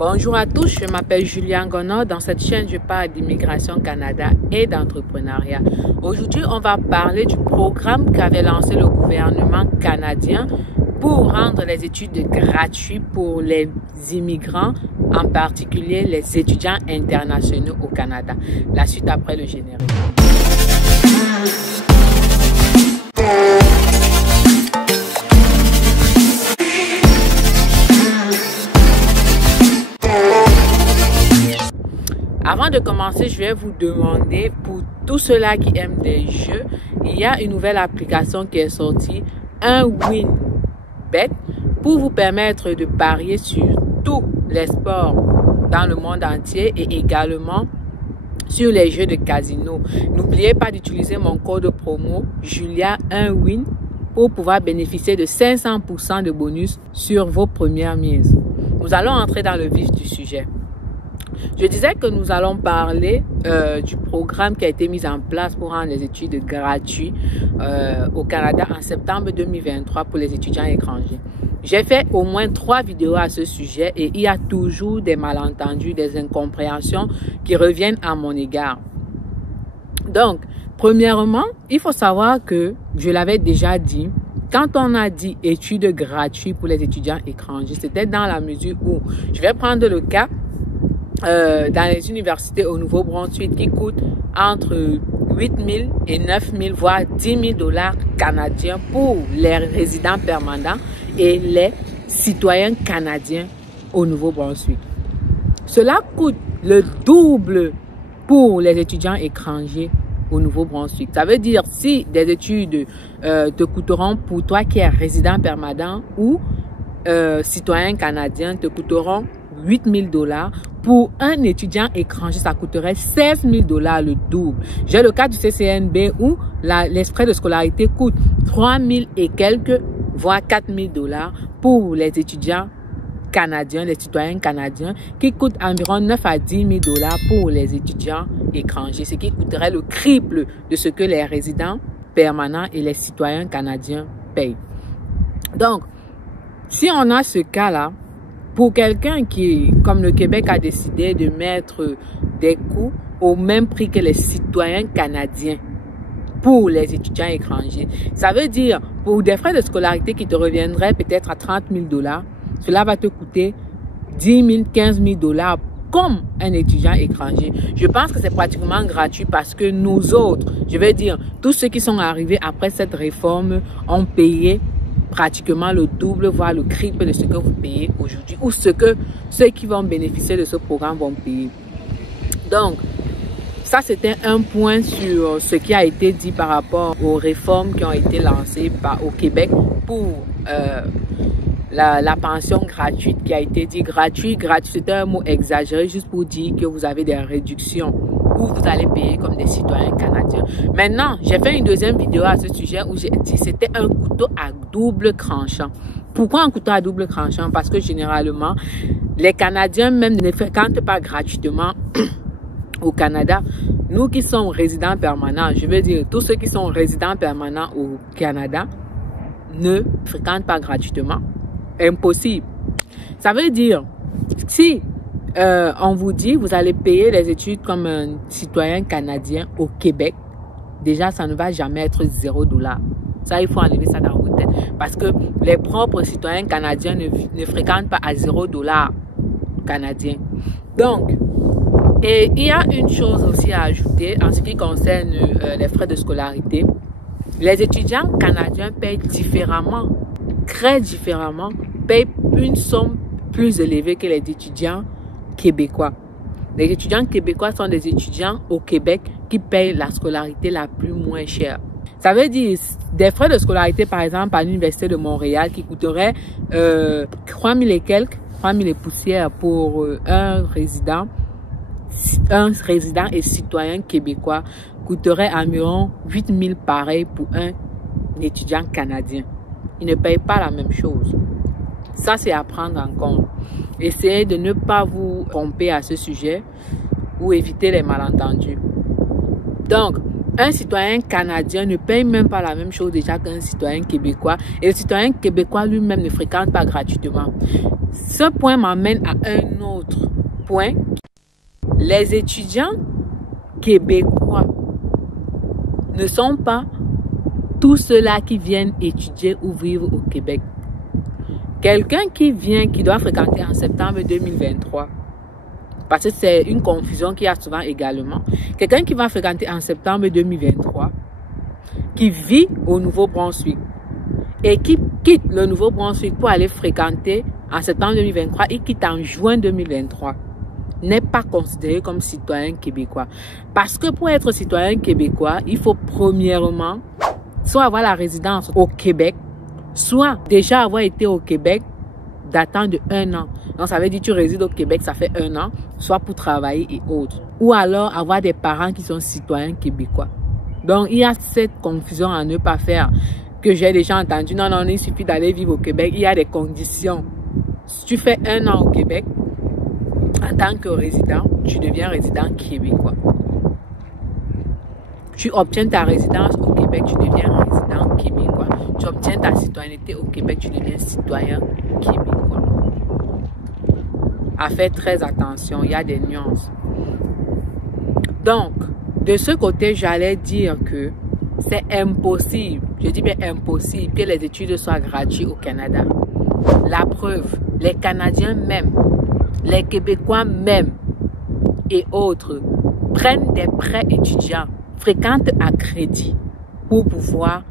Bonjour à tous, je m'appelle Julia Ngono. Dans cette chaîne, je parle d'immigration Canada et d'entrepreneuriat. Aujourd'hui, on va parler du programme qu'avait lancé le gouvernement canadien pour rendre les études gratuites pour les immigrants, en particulier les étudiants internationaux au Canada. La suite après le générique. Avant de commencer, je vais vous demander, pour tous ceux-là qui aiment des jeux, il y a une nouvelle application qui est sortie, un WinBet, pour vous permettre de parier sur tous les sports dans le monde entier et également sur les jeux de casino. N'oubliez pas d'utiliser mon code promo Julia1Win pour pouvoir bénéficier de 500% de bonus sur vos premières mises. Nous allons entrer dans le vif du sujet. Je disais que nous allons parler du programme qui a été mis en place pour rendre les études gratuites au Canada en septembre 2023 pour les étudiants étrangers. J'ai fait au moins 3 vidéos à ce sujet et il y a toujours des malentendus, des incompréhensions qui reviennent à mon égard. Donc, premièrement, il faut savoir que, je l'avais déjà dit, quand on a dit études gratuites pour les étudiants étrangers, c'était dans la mesure où, je vais prendre le cas, dans les universités au Nouveau-Brunswick qui coûtent entre 8 000 et 9 000 voire 10 000 $ canadiens pour les résidents permanents et les citoyens canadiens au Nouveau-Brunswick. Cela coûte le double pour les étudiants étrangers au Nouveau-Brunswick. Ça veut dire si des études te coûteront pour toi qui es résident permanent ou citoyen canadien te coûteront 8 000 $, pour un étudiant étranger, ça coûterait 16 000 $, le double. J'ai le cas du CCNB où les frais de scolarité coûtent 3 000 et quelques, voire 4 000 $ pour les étudiants canadiens, les citoyens canadiens, qui coûtent environ 9 à 10 000 $ pour les étudiants étrangers, ce qui coûterait le triple de ce que les résidents permanents et les citoyens canadiens payent. Donc, si on a ce cas-là, pour quelqu'un qui, comme le Québec a décidé de mettre des coûts au même prix que les citoyens canadiens pour les étudiants étrangers, ça veut dire pour des frais de scolarité qui te reviendraient peut-être à 30 000 $, cela va te coûter 10 000, 15 000 $ comme un étudiant étranger. Je pense que c'est pratiquement gratuit parce que nous autres, je veux dire, tous ceux qui sont arrivés après cette réforme ont payé pratiquement le double, voire le triple de ce que vous payez aujourd'hui ou ce que ceux qui vont bénéficier de ce programme vont payer. Donc, ça c'était un point sur ce qui a été dit par rapport aux réformes qui ont été lancées au Québec pour la pension gratuite qui a été dit gratuit. Gratuit, c'était un mot exagéré juste pour dire que vous avez des réductions où vous allez payer comme des citoyens canadiens. Maintenant, j'ai fait une deuxième vidéo à ce sujet où j'ai dit que c'était un couteau à double tranchant. Pourquoi un couteau à double tranchant? Parce que généralement, les Canadiens même ne fréquentent pas gratuitement au Canada. Nous qui sommes résidents permanents, je veux dire tous ceux qui sont résidents permanents au Canada ne fréquentent pas gratuitement. Impossible. Ça veut dire, si on vous dit vous allez payer les études comme un citoyen canadien au Québec, déjà ça ne va jamais être 0 $. Ça, il faut enlever ça dans votre tête. Parce que les propres citoyens canadiens ne fréquentent pas à 0 $ canadien. Donc, et il y a une chose aussi à ajouter en ce qui concerne les frais de scolarité. Les étudiants canadiens payent différemment, très différemment, payent une somme plus élevée que les étudiants québécois. Les étudiants québécois sont des étudiants au Québec qui payent la scolarité la plus moins chère. Ça veut dire des frais de scolarité, par exemple, à l'Université de Montréal qui coûteraient 3 000 et quelques, 3 000 et poussières pour un résident et citoyen québécois coûterait environ 8 000 pareil pour un étudiant canadien. Ils ne payent pas la même chose. Ça, c'est à prendre en compte. Essayez de ne pas vous tromper à ce sujet ou éviter les malentendus. Donc, Un citoyen canadien ne paye même pas la même chose déjà qu'un citoyen québécois. Et le citoyen québécois lui-même ne fréquente pas gratuitement. Ce point m'amène à un autre point. Les étudiants québécois ne sont pas tous ceux-là qui viennent étudier ou vivre au Québec. Quelqu'un qui doit fréquenter en septembre 2023, parce que c'est une confusion qu'il y a souvent également. Quelqu'un qui va fréquenter en septembre 2023, qui vit au Nouveau-Brunswick et qui quitte le Nouveau-Brunswick pour aller fréquenter en septembre 2023 et quitte en juin 2023, n'est pas considéré comme citoyen québécois. Parce que pour être citoyen québécois, il faut premièrement soit avoir la résidence au Québec, soit déjà avoir été au Québec datant de 1 an. Donc, ça veut dire que tu résides au Québec, ça fait 1 an, soit pour travailler et autres. Ou alors avoir des parents qui sont citoyens québécois. Donc, il y a cette confusion à ne pas faire que j'ai déjà entendu. Non, non, il suffit d'aller vivre au Québec. Il y a des conditions. Si tu fais 1 an au Québec, en tant que résident, tu deviens résident québécois. Tu obtiens ta résidence au Québec, tu deviens résident québécois. Tu obtiens ta citoyenneté au Québec, tu deviens citoyen québécois. À faire très attention, il y a des nuances. Donc, de ce côté, j'allais dire que c'est impossible, je dis bien impossible, que les études soient gratuites au Canada. La preuve, les Canadiens même, les Québécois même et autres prennent des prêts étudiants, fréquentent à crédit pour pouvoir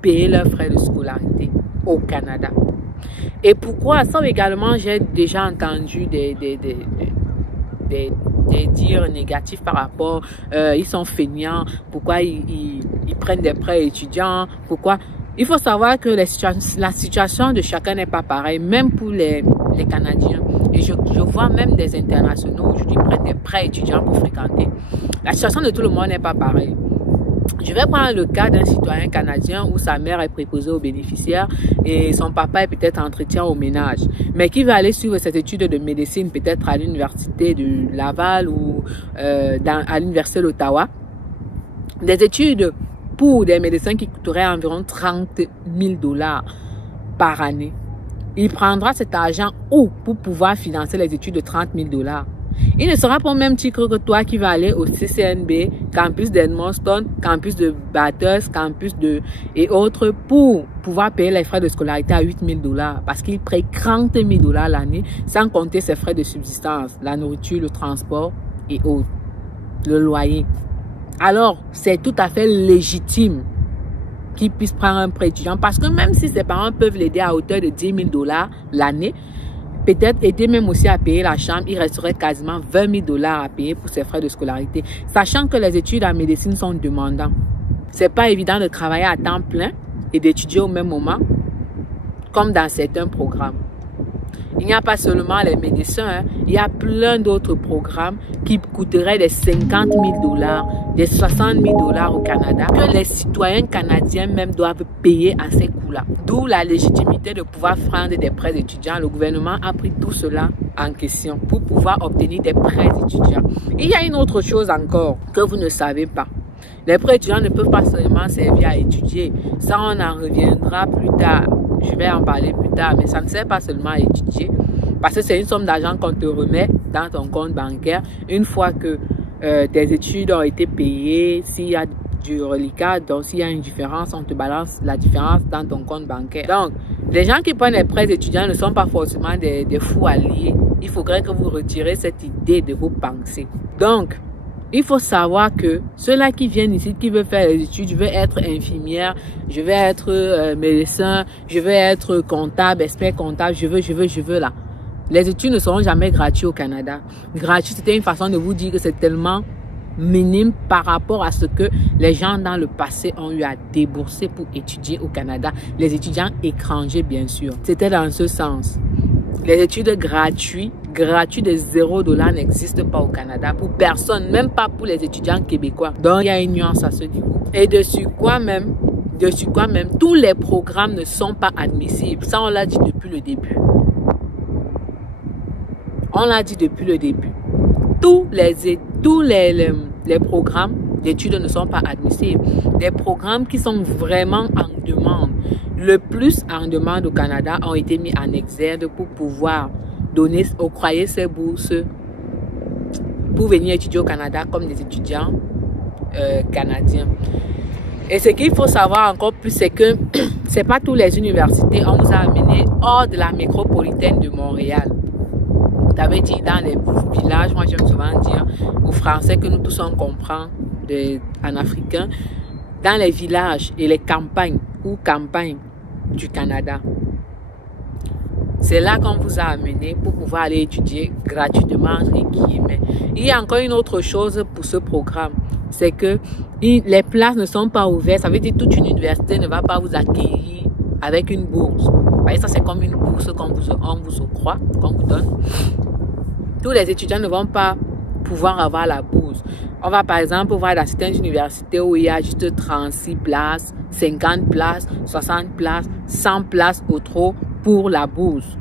payer leurs frais de scolarité au Canada. Et pourquoi? Ça également, j'ai déjà entendu des dires négatifs par rapport, ils sont feignants, pourquoi ils prennent des prêts étudiants, pourquoi? Il faut savoir que la situation de chacun n'est pas pareille, même pour les Canadiens. Et je vois même des internationaux aujourd'hui prennent des prêts étudiants pour fréquenter. La situation de tout le monde n'est pas pareille. Je vais prendre le cas d'un citoyen canadien où sa mère est préposée aux bénéficiaires et son papa est peut-être entretien au ménage, mais qui va aller suivre cette étude de médecine peut-être à l'université de Laval ou à l'université d'Ottawa. Des études pour des médecins qui coûteraient environ 30 000 $ par année. Il prendra cet argent où pour pouvoir financer les études de 30 000 $. Il ne sera pas au même titre que toi qui va aller au CCNB, campus d'Edmundston, campus de Bathurst, et autres pour pouvoir payer les frais de scolarité à 8 000 $ parce qu'il paye 30 000 $ l'année sans compter ses frais de subsistance, la nourriture, le transport et autres, le loyer. Alors, c'est tout à fait légitime qu'il puisse prendre un prêt étudiant parce que même si ses parents peuvent l'aider à hauteur de 10 000 $ l'année, peut-être aider même aussi à payer la chambre, il resterait quasiment 20 000 $ à payer pour ses frais de scolarité, sachant que les études en médecine sont demandantes. C'est pas évident de travailler à temps plein et d'étudier au même moment, comme dans certains programmes. Il n'y a pas seulement les médecins, il y a plein d'autres programmes qui coûteraient des 50 000 $, des 60 000 $ au Canada, que les citoyens canadiens même doivent payer à ces coûts-là. D'où la légitimité de pouvoir prendre des prêts étudiants. Le gouvernement a pris tout cela en question pour pouvoir obtenir des prêts étudiants. Il y a une autre chose encore que vous ne savez pas. Les prêts étudiants ne peuvent pas seulement servir à étudier. Ça, on en reviendra plus tard. Je vais en parler plus tard, mais ça ne sert pas seulement à étudier. Parce que c'est une somme d'argent qu'on te remet dans ton compte bancaire. Une fois que tes études ont été payées, s'il y a du reliquat, donc s'il y a une différence, on te balance la différence dans ton compte bancaire. Donc, les gens qui prennent les prêts étudiants ne sont pas forcément des fous alliés. Il faudrait que vous retirez cette idée de vos pensées. Donc, il faut savoir que ceux-là qui viennent ici, qui veulent faire les études, je veux être infirmière, je veux être médecin, je veux être comptable, expert comptable, je veux là. Les études ne seront jamais gratuites au Canada. Gratuit, c'était une façon de vous dire que c'est tellement minime par rapport à ce que les gens dans le passé ont eu à débourser pour étudier au Canada. Les étudiants étrangers, bien sûr. C'était dans ce sens. Les études gratuites de 0 $ n'existent pas au Canada pour personne, même pas pour les étudiants québécois. Donc, il y a une nuance à ce niveau. Et dessus quoi même, tous les programmes ne sont pas admissibles. Ça, on l'a dit depuis le début. On l'a dit depuis le début. Tous les programmes d'études ne sont pas admissibles. Des programmes qui sont vraiment en demande, le plus en demande au Canada, ont été mis en exergue pour pouvoir octroyer ces bourses pour venir étudier au Canada comme des étudiants canadiens. Et ce qu'il faut savoir encore plus, c'est que c'est pas toutes les universités on nous a amenés hors de la métropolitaine de Montréal. Tu avais dit dans les villages, moi j'aime souvent dire aux Français que nous tous on comprend en africain, dans les villages et les campagnes ou campagnes du Canada. C'est là qu'on vous a amené pour pouvoir aller étudier gratuitement, entre guillemets. Il y a encore une autre chose pour ce programme, c'est que les places ne sont pas ouvertes. Ça veut dire que toute une université ne va pas vous accueillir avec une bourse. Vous voyez, ça c'est comme une bourse qu'on vous octroie, qu'on vous donne. Tous les étudiants ne vont pas pouvoir avoir la bourse. On va par exemple voir dans certaines universités où il y a juste 36 places, 50 places, 60 places, 100 places au trop pour la bourse.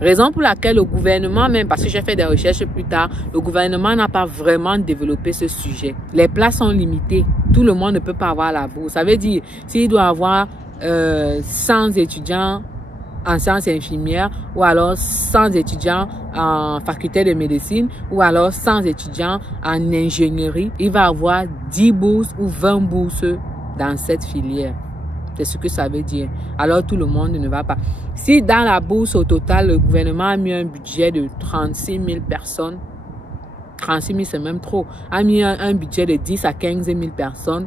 Raison pour laquelle le gouvernement, même parce que j'ai fait des recherches plus tard, le gouvernement n'a pas vraiment développé ce sujet. Les places sont limitées. Tout le monde ne peut pas avoir la bourse. Ça veut dire, s'il doit avoir 100 étudiants en sciences infirmières, ou alors 100 étudiants en faculté de médecine, ou alors 100 étudiants en ingénierie, il va avoir 10 bourses ou 20 bourses dans cette filière. C'est ce que ça veut dire. Alors tout le monde ne va pas. Si dans la bourse au total, le gouvernement a mis un budget de 36 000 personnes, 36 000 c'est même trop, a mis un budget de 10 à 15 000 personnes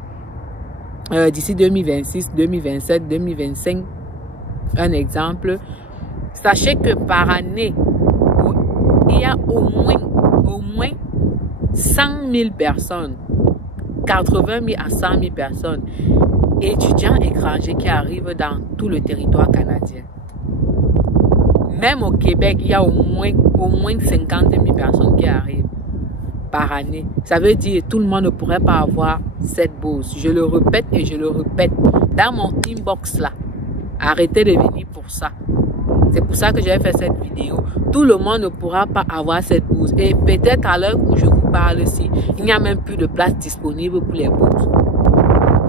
d'ici 2026, 2027, 2025, un exemple. Sachez que par année, il y a au moins 100 000 personnes, 80 000 à 100 000 personnes, étudiants étrangers qui arrivent dans tout le territoire canadien. Même au Québec, il y a au moins 50 000 personnes qui arrivent par année. Ça veut dire que tout le monde ne pourrait pas avoir cette bourse. Je le répète et je le répète. Dans mon inbox là, arrêtez de venir pour ça. C'est pour ça que j'ai fait cette vidéo. Tout le monde ne pourra pas avoir cette bourse. Et peut-être à l'heure où je vous parle ici, il n'y a même plus de place disponible pour les bourses.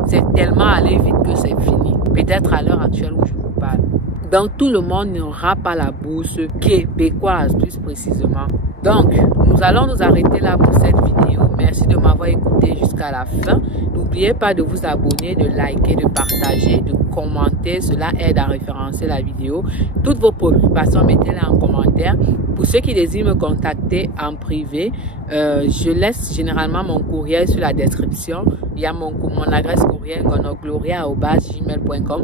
C'est tellement allé vite que c'est fini. Peut-être à l'heure actuelle où je vous parle. Donc tout le monde n'aura pas la bourse québécoise, plus précisément. Donc, nous allons nous arrêter là pour cette vidéo. Merci de m'avoir écouté jusqu'à la fin. N'oubliez pas de vous abonner, de liker, de partager, de commenter. Cela aide à référencer la vidéo. Toutes vos préoccupations, mettez-les en commentaire. Pour ceux qui désirent me contacter en privé, je laisse généralement mon courriel sur la description. Il y a mon adresse courriel gonogloria@gmail.com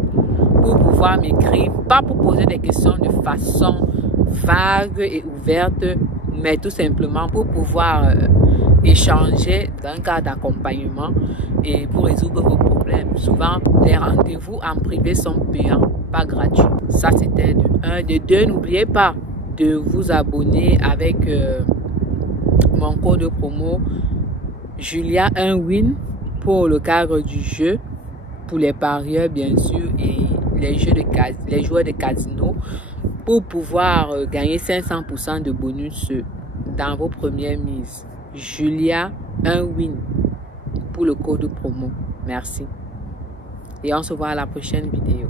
pour pouvoir m'écrire, pas pour poser des questions de façon vague et ouverte, mais tout simplement pour pouvoir échanger dans un cas d'accompagnement et pour résoudre vos problèmes. Souvent, les rendez-vous en privé sont payants, pas gratuits. Ça, c'était de 1. De 2, n'oubliez pas de vous abonner avec mon code promo Julia 1win pour le cadre du jeu, pour les parieurs bien sûr et les joueurs de casino, pour pouvoir gagner 500% de bonus dans vos premières mises. Julia 1win pour le code promo. Merci. Et on se voit à la prochaine vidéo.